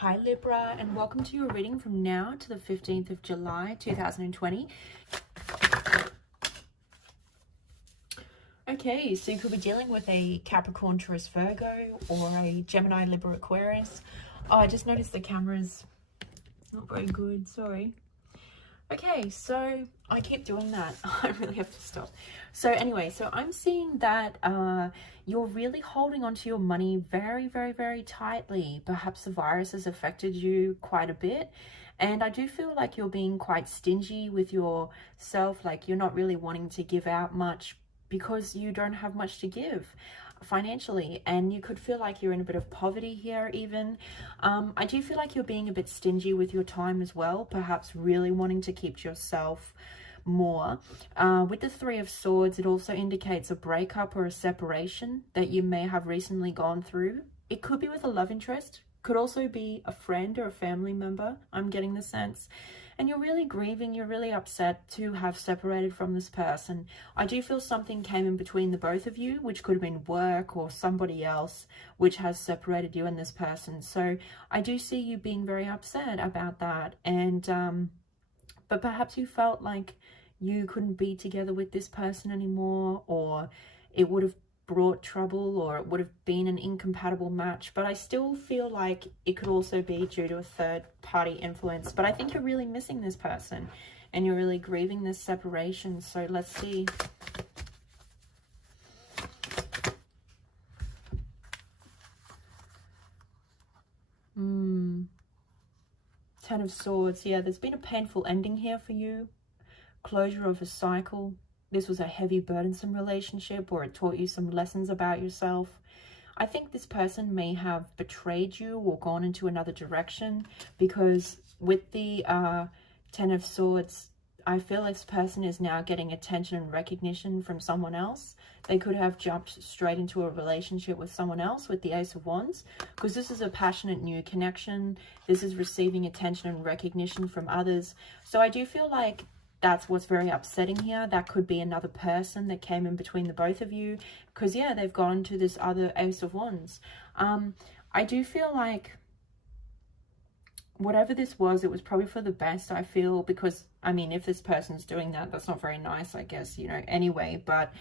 Hi Libra, and welcome to your reading from now to the 15th of July 2020. Okay, so you could be dealing with a Capricorn, Taurus, Virgo, or a Gemini, Libra, Aquarius. Oh, I just noticed the camera's not very good, sorry. Okay, so I keep doing that. I really have to stop. So anyway, so I'm seeing that you're really holding onto your money very, very, very tightly. Perhaps the virus has affected you quite a bit. And I do feel like you're being quite stingy with yourself, like you're not really wanting to give out much because you don't have much to give financially, and you could feel like you're in a bit of poverty here even. I do feel like you're being a bit stingy with your time as well, perhaps really wanting to keep to yourself more. With the Three of Swords, it also indicates a breakup or a separation that you may have recently gone through. It could be with a love interest, could also be a friend or a family member, I'm getting the sense. And you're really grieving, you're really upset to have separated from this person. I do feel something came in between the both of you, which could have been work or somebody else, which has separated you and this person. So I do see you being very upset about that. And, but perhaps you felt like you couldn't be together with this person anymore, or it would have brought trouble, or it would have been an incompatible match. But I still feel like it could also be due to a third party influence. But I think you're really missing this person and you're really grieving this separation. So let's see. Ten of Swords. Yeah, there's been a painful ending here for you. Closure of a cycle. This was a heavy, burdensome relationship, or it taught you some lessons about yourself. I think this person may have betrayed you or gone into another direction, because with the Ten of Swords, I feel this person is now getting attention and recognition from someone else. They could have jumped straight into a relationship with someone else with the Ace of Wands, because this is a passionate new connection. This is receiving attention and recognition from others. So I do feel like that's what's very upsetting here. That could be another person that came in between the both of you, because yeah, they've gone to this other Ace of Wands. I do feel like whatever this was, it was probably for the best, I feel, because I mean, if this person's doing that, that's not very nice, I guess, you know, anyway. But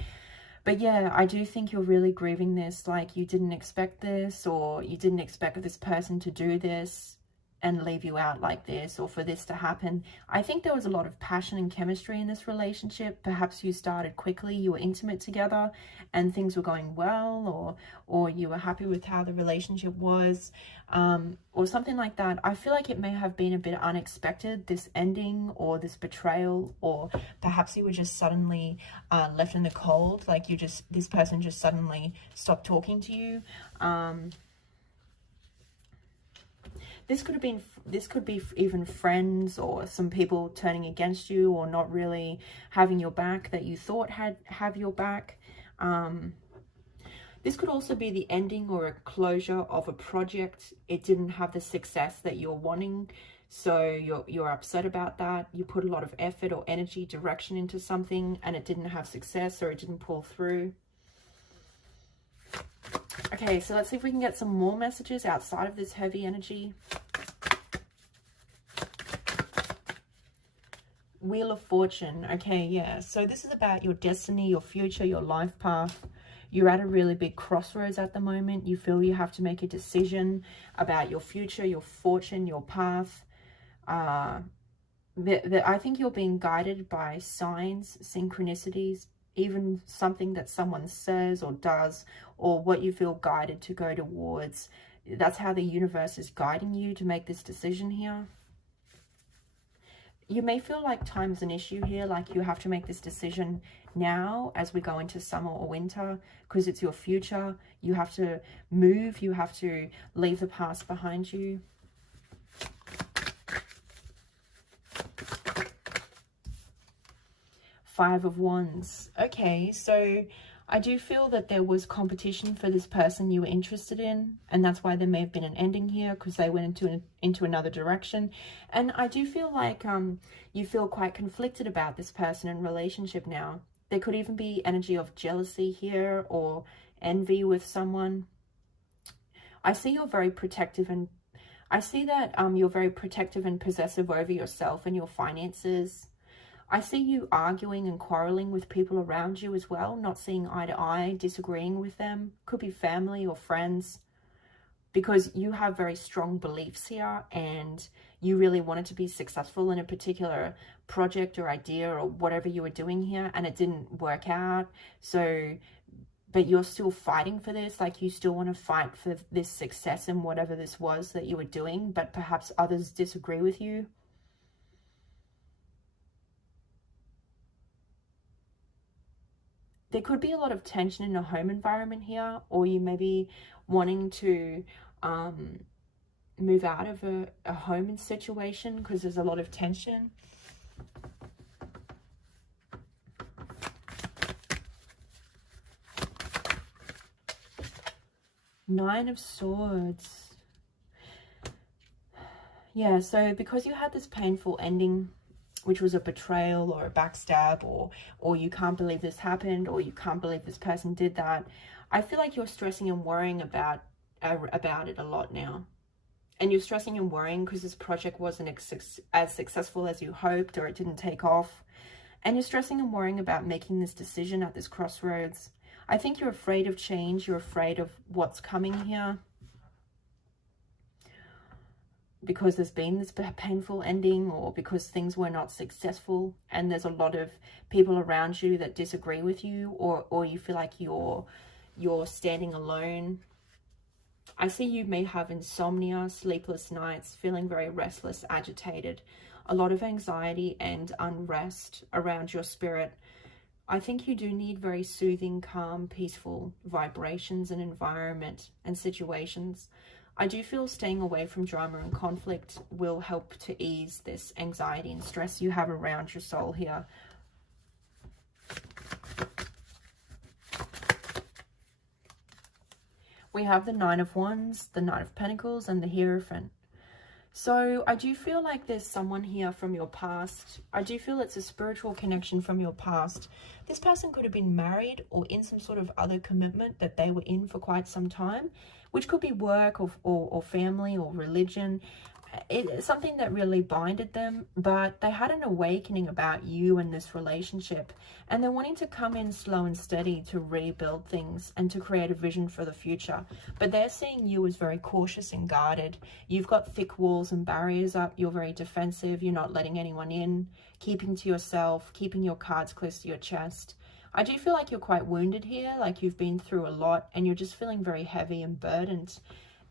yeah, I do think you're really grieving this, like you didn't expect this, or you didn't expect this person to do this and leave you out like this, or for this to happen. I think there was a lot of passion and chemistry in this relationship. Perhaps you started quickly, you were intimate together and things were going well, or you were happy with how the relationship was, or something like that. I feel like it may have been a bit unexpected, this ending or this betrayal, or perhaps you were just suddenly left in the cold, like this person just suddenly stopped talking to you. This could be even friends, or some people turning against you, or not really having your back that you thought have your back. This could also be the ending or a closure of a project. It didn't have the success that you're wanting, so you're upset about that. You put a lot of effort or energy, direction into something, and it didn't have success, or it didn't pull through. Okay, so let's see if we can get some more messages outside of this heavy energy. Wheel of Fortune. Okay, yeah. So this is about your destiny, your future, your life path. You're at a really big crossroads at the moment. You feel you have to make a decision about your future, your fortune, your path. I think you're being guided by signs, synchronicities, even something that someone says or does, or what you feel guided to go towards. That's how the universe is guiding you to make this decision here. You may feel like time's an issue here, like you have to make this decision now as we go into summer or winter, because it's your future. You have to move, you have to leave the past behind you. Five of Wands. Okay, so I do feel that there was competition for this person you were interested in, and that's why there may have been an ending here, because they went into another direction. And I do feel like you feel quite conflicted about this person and relationship now. There could even be energy of jealousy here, or envy with someone. I see you're very protective, and I see that you're very protective and possessive over yourself and your finances. I see you arguing and quarreling with people around you as well, not seeing eye to eye, disagreeing with them. Could be family or friends, because you have very strong beliefs here and you really wanted to be successful in a particular project or idea or whatever you were doing here, and it didn't work out. So, but you're still fighting for this, like you still want to fight for this success in whatever this was that you were doing, but perhaps others disagree with you. There could be a lot of tension in a home environment here, or you may be wanting to move out of a home situation because there's a lot of tension. Nine of Swords. Yeah, so because you had this painful ending, which was a betrayal or a backstab, or you can't believe this happened, or you can't believe this person did that, I feel like you're stressing and worrying about it a lot now. And you're stressing and worrying because this project wasn't as successful as you hoped, or it didn't take off. And you're stressing and worrying about making this decision at this crossroads. I think you're afraid of change. You're afraid of what's coming here, because there's been this painful ending, or because things were not successful and there's a lot of people around you that disagree with you, or you feel like you're standing alone. I see you may have insomnia, sleepless nights, feeling very restless, agitated, a lot of anxiety and unrest around your spirit. I think you do need very soothing, calm, peaceful vibrations and environment and situations. I do feel staying away from drama and conflict will help to ease this anxiety and stress you have around your soul here. We have the Nine of Wands, the Knight of Pentacles, and the Hierophant. So I do feel like there's someone here from your past. I do feel it's a spiritual connection from your past. This person could have been married or in some sort of other commitment that they were in for quite some time, which could be work or family or religion. It's something that really binded them, but they had an awakening about you and this relationship, and they're wanting to come in slow and steady to rebuild things and to create a vision for the future. But they're seeing you as very cautious and guarded. You've got thick walls and barriers up. You're very defensive. You're not letting anyone in, keeping to yourself, keeping your cards close to your chest. I do feel like you're quite wounded here, like you've been through a lot and you're just feeling very heavy and burdened.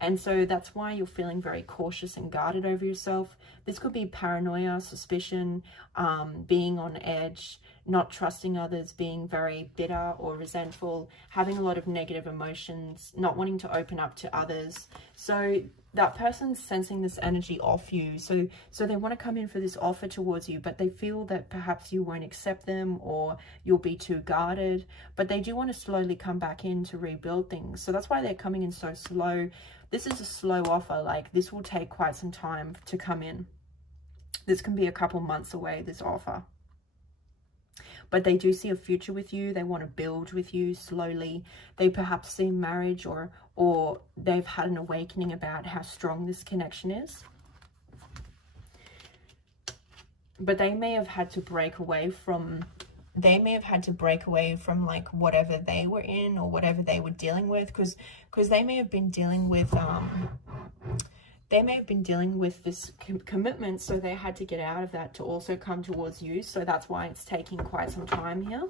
And so that's why you're feeling very cautious and guarded over yourself. This could be paranoia, suspicion, being on edge, not trusting others, being very bitter or resentful, having a lot of negative emotions, not wanting to open up to others. So that person's sensing this energy off you. So they want to come in for this offer towards you, but they feel that perhaps you won't accept them or you'll be too guarded. But they do want to slowly come back in to rebuild things. So that's why they're coming in so slow. This is a slow offer. Like, this will take quite some time to come in. This can be a couple months away, this offer. But they do see a future with you. They want to build with you slowly. They perhaps see marriage or they've had an awakening about how strong this connection is. But they may have had to break away from like whatever they were in or whatever they were dealing with, because they may have been dealing with this commitment, so they had to get out of that to also come towards you. So that's why it's taking quite some time here.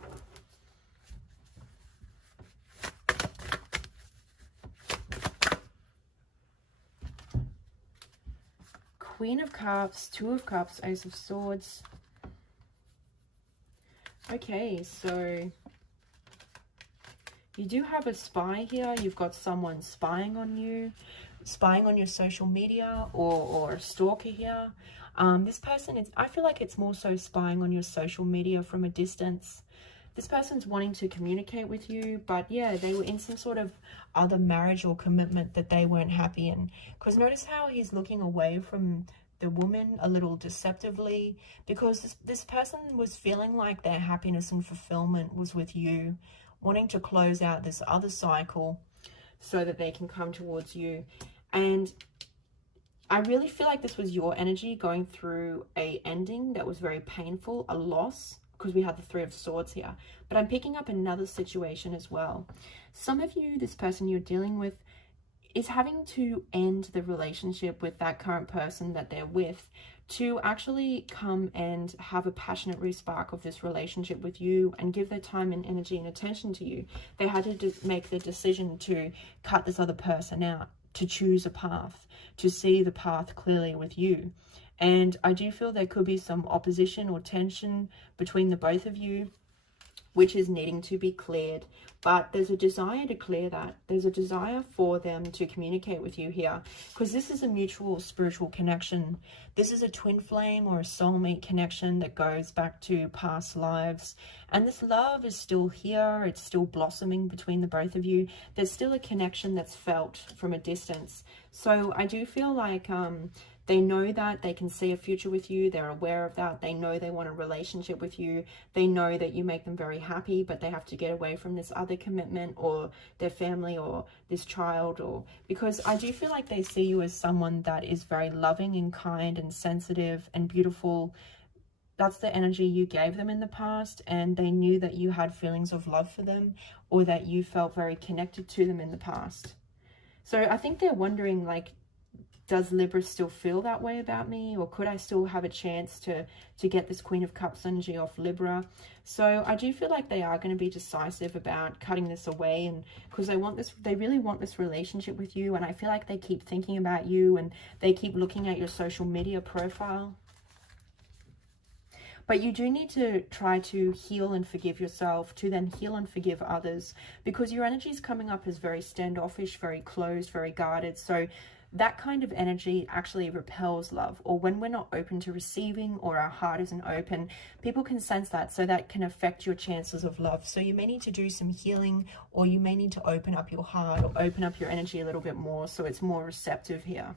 Queen of Cups, Two of Cups, Ace of Swords. Okay, so you do have a spy here. You've got someone spying on you, spying on your social media, or a stalker here. This person, I feel like it's more so spying on your social media from a distance. This person's wanting to communicate with you, but yeah, they were in some sort of other marriage or commitment that they weren't happy in. Because notice how he's looking away from the woman a little deceptively, because this person was feeling like their happiness and fulfillment was with you, wanting to close out this other cycle so that they can come towards you. And I really feel like this was your energy going through a ending that was very painful, a loss, because we had the Three of Swords here. But I'm picking up another situation as well. Some of you, this person you're dealing with, is having to end the relationship with that current person that they're with to actually come and have a passionate respark of this relationship with you and give their time and energy and attention to you. They had to make the decision to cut this other person out, to choose a path, to see the path clearly with you. And I do feel there could be some opposition or tension between the both of you, which is needing to be cleared. But there's a desire to clear that. There's a desire for them to communicate with you here, because this is a mutual spiritual connection. This is a twin flame or a soulmate connection that goes back to past lives. And this love is still here. It's still blossoming between the both of you. There's still a connection that's felt from a distance. So I do feel like they know that they can see a future with you. They're aware of that. They know they want a relationship with you. They know that you make them very happy, but they have to get away from this other commitment or their family or this child, or because I do feel like they see you as someone that is very loving and kind and sensitive and beautiful. That's the energy you gave them in the past, and they knew that you had feelings of love for them or that you felt very connected to them in the past. So I think they're wondering, like, does Libra still feel that way about me? Or could I still have a chance to get this Queen of Cups energy off Libra? So I do feel like they are going to be decisive about cutting this away, and because they really want this relationship with you. And I feel like they keep thinking about you and they keep looking at your social media profile. But you do need to try to heal and forgive yourself, to then heal and forgive others, because your energy is coming up as very standoffish, very closed, very guarded. So that kind of energy actually repels love, or when we're not open to receiving or our heart isn't open, people can sense that, so that can affect your chances of love. So you may need to do some healing, or you may need to open up your heart or open up your energy a little bit more so it's more receptive here.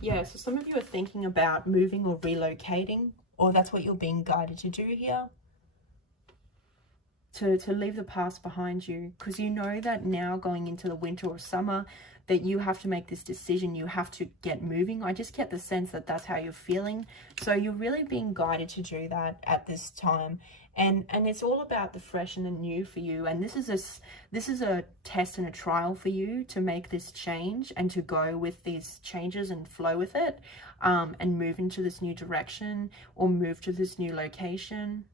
Yeah, so some of you are thinking about moving or relocating, or that's what you're being guided to do here, to leave the past behind you, because you know that now going into the winter or summer that you have to make this decision. You have to get moving. I just get the sense that that's how you're feeling. So you're really being guided to do that at this time. And it's all about the fresh and the new for you. And this is a test and a trial for you to make this change and to go with these changes and flow with it, and move into this new direction or move to this new location.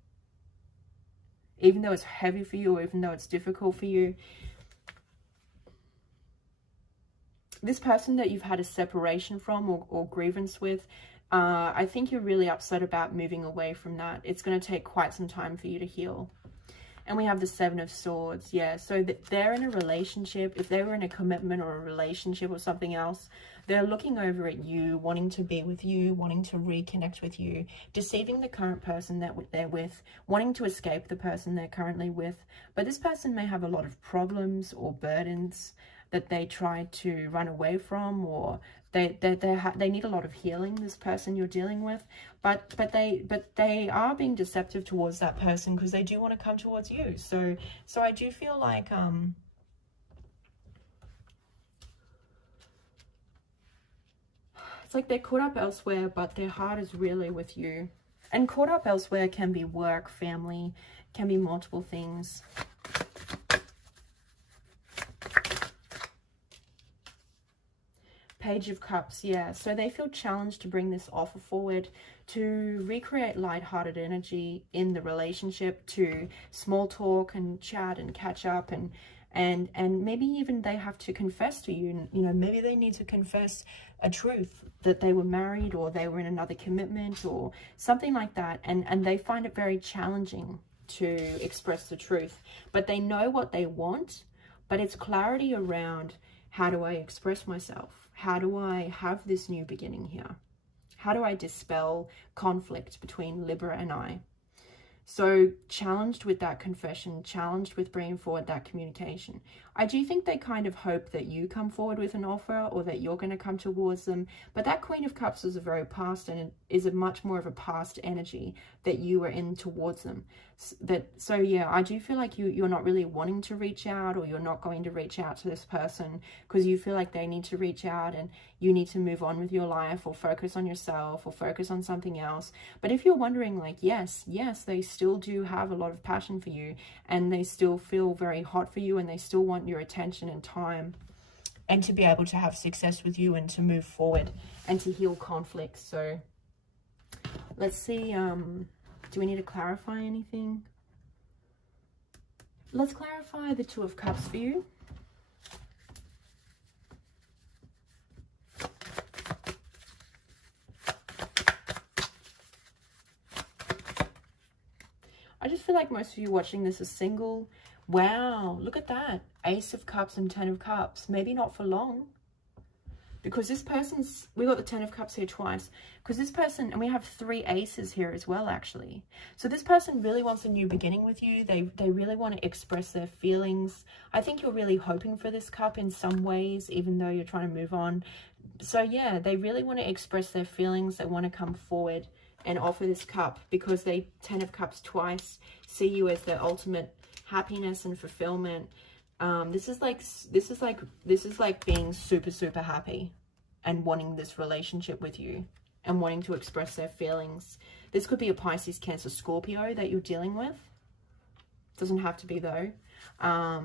Even though it's heavy for you, or even though it's difficult for you. This person that you've had a separation from or grievance with, I think you're really upset about moving away from that. It's going to take quite some time for you to heal. And we have the Seven of Swords. Yeah, so they're in a relationship. If they were in a commitment or a relationship or something else, they're looking over at you, wanting to be with you, wanting to reconnect with you, deceiving the current person that they're with, wanting to escape the person they're currently with. But this person may have a lot of problems or burdens that they try to run away from, or they need a lot of healing, this person you're dealing with, but they are being deceptive towards that person because they do want to come towards you. So I do feel like it's like they're caught up elsewhere, but their heart is really with you. And caught up elsewhere can be work, family, can be multiple things. Page of Cups, yeah. So they feel challenged to bring this offer forward, to recreate lighthearted energy in the relationship, to small talk and chat and catch up, and maybe even they have to confess to you. You know, maybe they need to confess a truth that they were married or they were in another commitment or something like that, and they find it very challenging to express the truth. But they know what they want, but it's clarity around, how do I express myself? How do I have this new beginning here? How do I dispel conflict between Libra and I? So challenged with that confession, challenged with bringing forward that communication. I do think they kind of hope that you come forward with an offer or that you're going to come towards them. But that Queen of Cups is a very past, and it is a much more of a past energy that you are in towards them. So yeah, I do feel like you're not really wanting to reach out, or you're not going to reach out to this person because you feel like they need to reach out and you need to move on with your life or focus on yourself or focus on something else. But if you're wondering, like, yes, they still do have a lot of passion for you, and they still feel very hot for you, and they still want your attention and time, and to be able to have success with you and to move forward and to heal conflicts. So let's see, do we need to clarify anything? Let's clarify the Two of Cups for you. I just feel like most of you watching this are single. Wow, look at that. Ace of Cups and Ten of Cups. Maybe not for long. Because this person's, we got the Ten of Cups here twice. Because this person, and we have 3 aces here as well, actually. So this person really wants a new beginning with you. They really want to express their feelings. I think you're really hoping for this cup in some ways, even though you're trying to move on. So yeah, they really want to express their feelings. They want to come forward and offer this cup because they, Ten of Cups twice, see you as their ultimate happiness and fulfillment. This is like being super happy and wanting this relationship with you and wanting to express their feelings. This could be a Pisces, Cancer, Scorpio that you're dealing with. Doesn't have to be though. I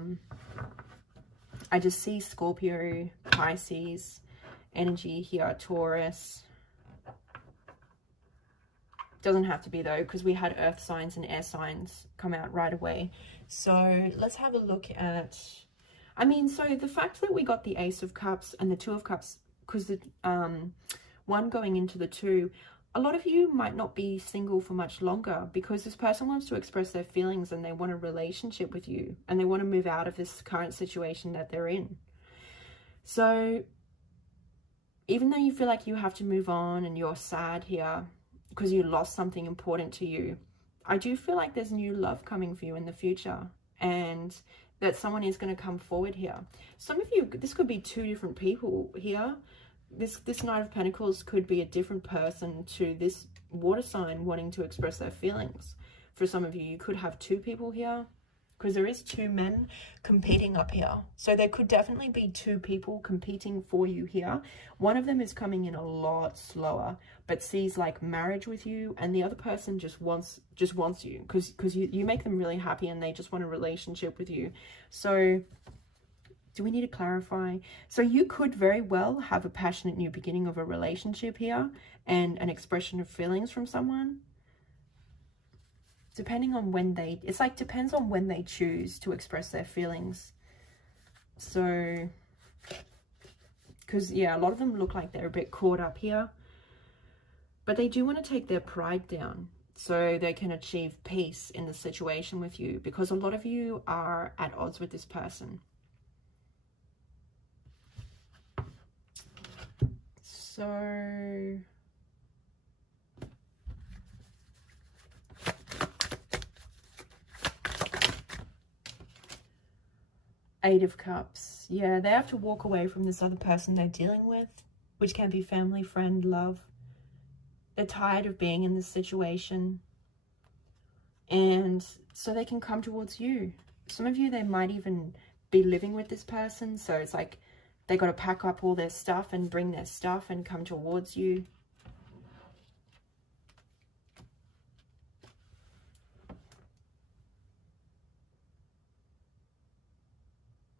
just see Scorpio, Pisces energy here, Taurus. Doesn't have to be though, because we had earth signs and air signs come out right away. So let's have a look at, I mean, so the fact that we got the Ace of Cups and the Two of Cups, because the one going into the 2, a lot of you might not be single for much longer because this person wants to express their feelings and they want a relationship with you and they want to move out of this current situation that they're in. So even though you feel like you have to move on and you're sad here because you lost something important to you, I do feel like there's new love coming for you in the future, and that someone is going to come forward here. Some of you, this could be 2 different people here. This Knight of Pentacles could be a different person to this water sign wanting to express their feelings. For some of you, you could have 2 people here, because there is 2 men competing up here. So there could definitely be 2 people competing for you here. One of them is coming in a lot slower, but sees like marriage with you, and the other person just wants you because you make them really happy and they just want a relationship with you. So do we need to clarify? So you could very well have a passionate new beginning of a relationship here and an expression of feelings from someone. Depending on when they, it's like depends on when they choose to express their feelings. So, because yeah, a lot of them look like they're a bit caught up here, but they do want to take their pride down so they can achieve peace in the situation with you, because a lot of you are at odds with this person. So Eight of Cups. Yeah, they have to walk away from this other person they're dealing with, which can be family, friend, love. They're tired of being in this situation, and so they can come towards you. Some of you, they might even be living with this person, so it's like they got to pack up all their stuff and bring their stuff and come towards you.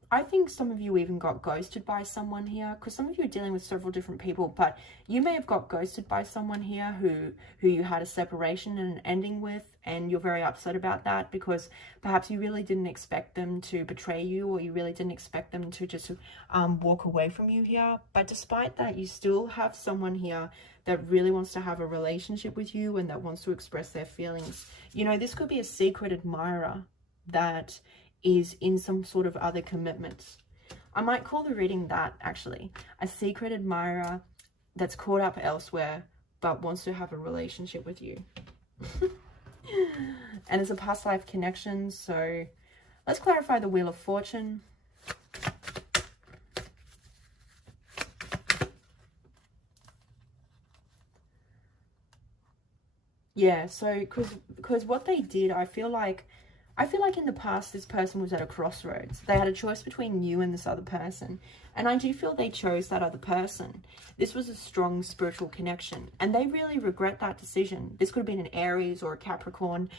I think some of you even got ghosted by someone here, because some of you are dealing with several different people, but you may have got ghosted by someone here who you had a separation and an ending with, and you're very upset about that because perhaps you really didn't expect them to betray you, or you really didn't expect them to just walk away from you here. But despite that, you still have someone here that really wants to have a relationship with you and that wants to express their feelings. You know, this could be a secret admirer that is in some sort of other commitment. I might call the reading that, actually. A secret admirer that's caught up elsewhere but wants to have a relationship with you. And it's a past life connection. So let's clarify the Wheel of Fortune. Yeah, so because what they did, I feel like in the past this person was at a crossroads. They had a choice between you and this other person, and I do feel they chose that other person. This was a strong spiritual connection, and they really regret that decision. This could have been an Aries or a Capricorn,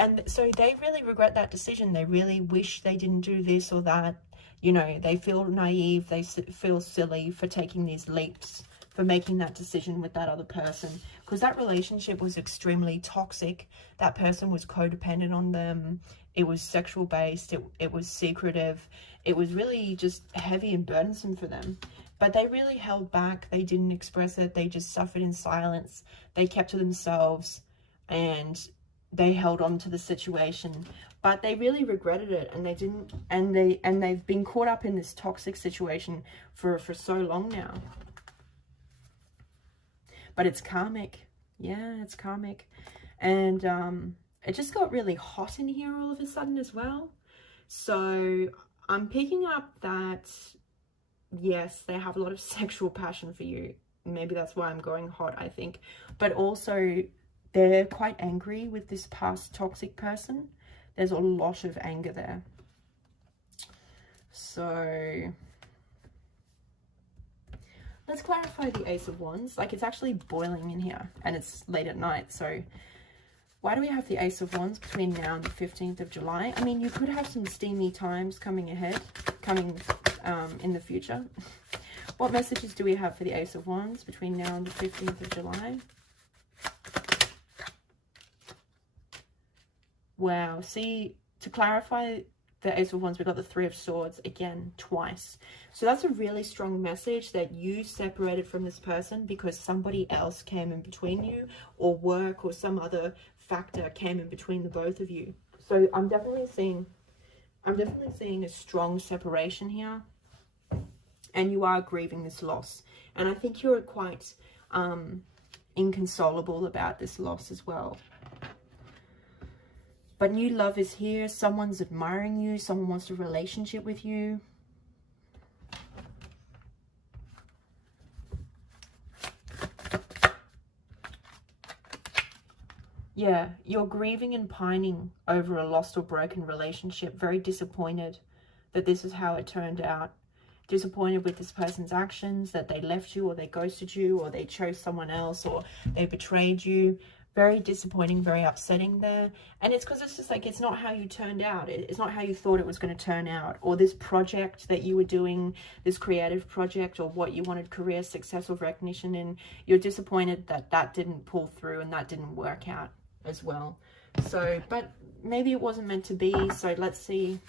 and so they really regret that decision. They really wish they didn't do this or that. You know, they feel naive, they feel silly for taking these leaps, for making that decision with that other person, because that relationship was extremely toxic. That person was codependent on them. It was sexual based. It was secretive. It was really just heavy and burdensome for them. But they really held back. They didn't express it. They just suffered in silence. They kept to themselves, and they held on to the situation. But they really regretted it, and they didn't. And they've been caught up in this toxic situation for so long now. But it's karmic. Yeah, it's karmic. And it just got really hot in here all of a sudden as well. So I'm picking up that, yes, they have a lot of sexual passion for you. Maybe that's why I'm going hot, I think. But also, they're quite angry with this past toxic person. There's a lot of anger there. So let's clarify the Ace of Wands. Like, it's actually boiling in here, and it's late at night. So why do we have the Ace of Wands between now and the 15th of July? I mean, you could have some steamy times coming in the future. What messages do we have for the Ace of Wands between now and the 15th of July? Wow. See, to clarify the Ace of Wands, we've got the Three of Swords again twice. So that's a really strong message that you separated from this person because somebody else came in between you, or work or some other factor came in between the both of you. So I'm definitely seeing a strong separation here, and you are grieving this loss. And I think you're quite inconsolable about this loss as well. But new love is here. Someone's admiring you. Someone wants a relationship with you. Yeah, you're grieving and pining over a lost or broken relationship. Very disappointed that this is how it turned out. Disappointed with this person's actions, that they left you, or they ghosted you, or they chose someone else, or they betrayed you. Very disappointing, very upsetting there. And it's because it's just like, it's not how you turned out. It's not how you thought it was going to turn out. Or this project that you were doing, this creative project, or what you wanted career success or recognition in, you're disappointed that that didn't pull through and that didn't work out as well. So, but maybe it wasn't meant to be. So let's see.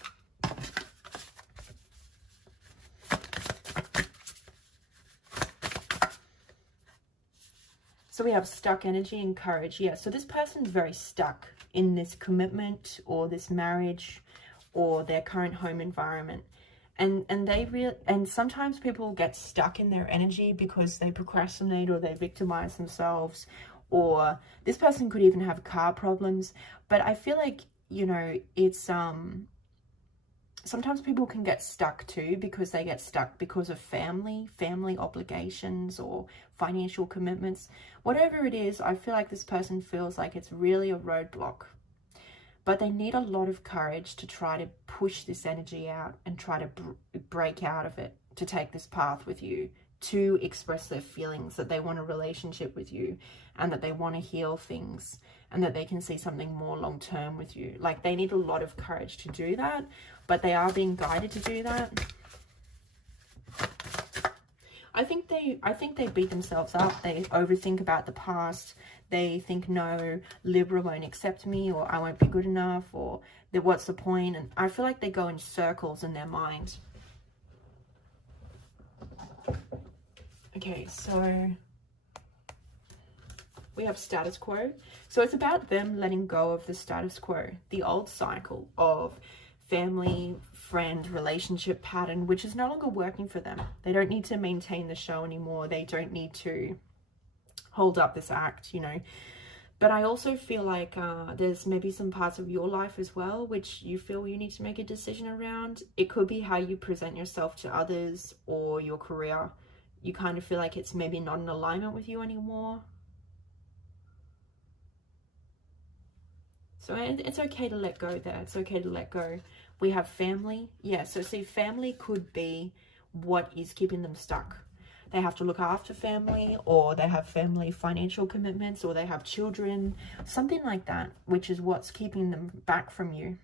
So we have stuck energy and courage. Yeah, so this person's very stuck in this commitment or this marriage or their current home environment. And sometimes people get stuck in their energy because they procrastinate or they victimize themselves, or this person could even have car problems. But I feel like, you know, it's sometimes people can get stuck too because they get stuck because of family obligations or financial commitments. Whatever it is, I feel like this person feels like it's really a roadblock. But they need a lot of courage to try to push this energy out and try to break out of it, to take this path with you, to express their feelings that they want a relationship with you and that they want to heal things and that they can see something more long-term with you. Like, they need a lot of courage to do that, but they are being guided to do that. I think they beat themselves up. They overthink about the past. They think, no, Libra won't accept me, or I won't be good enough, or what's the point? And I feel like they go in circles in their mind. Okay, so we have status quo. So it's about them letting go of the status quo, the old cycle of family, friend, relationship pattern, which is no longer working for them. They don't need to maintain the show anymore. They don't need to hold up this act, you know. But I also feel like there's maybe some parts of your life as well which you feel you need to make a decision around. It could be how you present yourself to others or your career. You kind of feel like it's maybe not in alignment with you anymore. So it's okay to let go there. It's okay to let go. We have family. Yeah, so see, family could be what is keeping them stuck. They have to look after family, or they have family financial commitments, or they have children, something like that, which is what's keeping them back from you.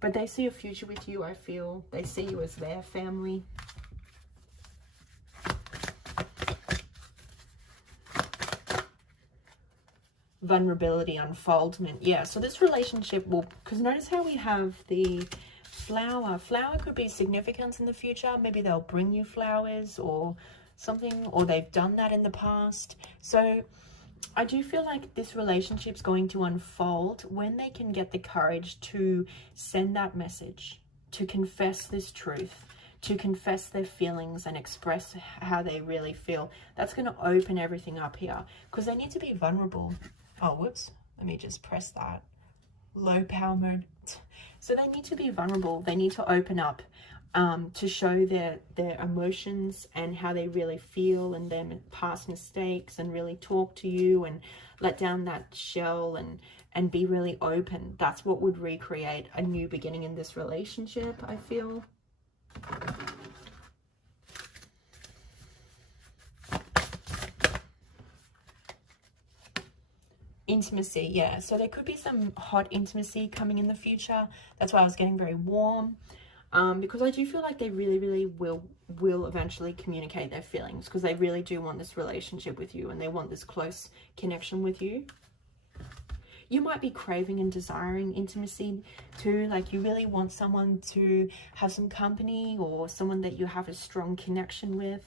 But they see a future with you, I feel. They see you as their family. Vulnerability, unfoldment. Yeah, so this relationship will, because notice how we have the flower. Flower could be significance in the future. Maybe they'll bring you flowers or something, or they've done that in the past. So I do feel like this relationship's going to unfold when they can get the courage to send that message, to confess this truth, to confess their feelings and express how they really feel. That's going to open everything up here, because they need to be vulnerable. Oh, whoops. Let me just press that. Low power mode. So they need to be vulnerable. They need to open up to show their emotions and how they really feel and their past mistakes, and really talk to you and let down that shell and be really open. That's what would recreate a new beginning in this relationship, I feel. Intimacy, yeah. So there could be some hot intimacy coming in the future. That's why I was getting very warm. Because I do feel like they really, really will eventually communicate their feelings, because they really do want this relationship with you and they want this close connection with you. You might be craving and desiring intimacy too. Like you really want someone to have some company, or someone that you have a strong connection with.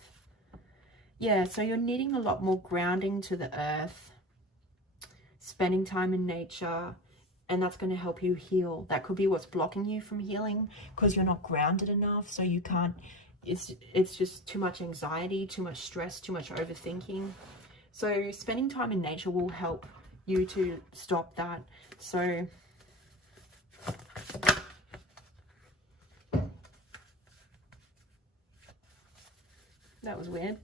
Yeah, so you're needing a lot more grounding to the earth, spending time in nature, and that's going to help you heal. That could be what's blocking you from healing, because you're not grounded enough, so you can't. It's just too much anxiety, too much stress, too much overthinking. So spending time in nature will help you to stop that. So that was weird.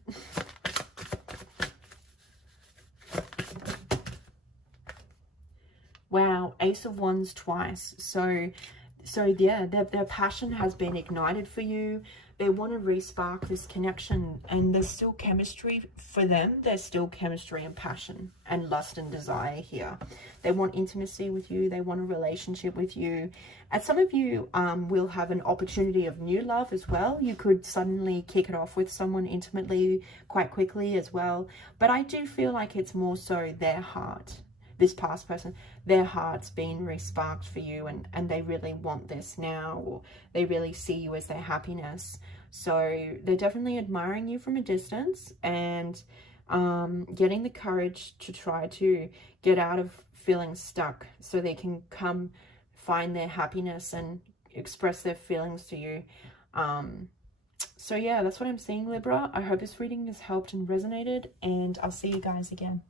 Wow, Ace of Wands twice. So yeah, their passion has been ignited for you. They want to re-spark this connection, and there's still chemistry for them. There's still chemistry and passion and lust and desire here. They want intimacy with you. They want a relationship with you. And some of you will have an opportunity of new love as well. You could suddenly kick it off with someone intimately quite quickly as well. But I do feel like it's more so their heart. This past person, their heart's been re-sparked for you, and they really want this now, or they really see you as their happiness. So they're definitely admiring you from a distance, and getting the courage to try to get out of feeling stuck, so they can come find their happiness and express their feelings to you. So yeah, that's what I'm seeing, Libra. I hope this reading has helped and resonated, and I'll see you guys again.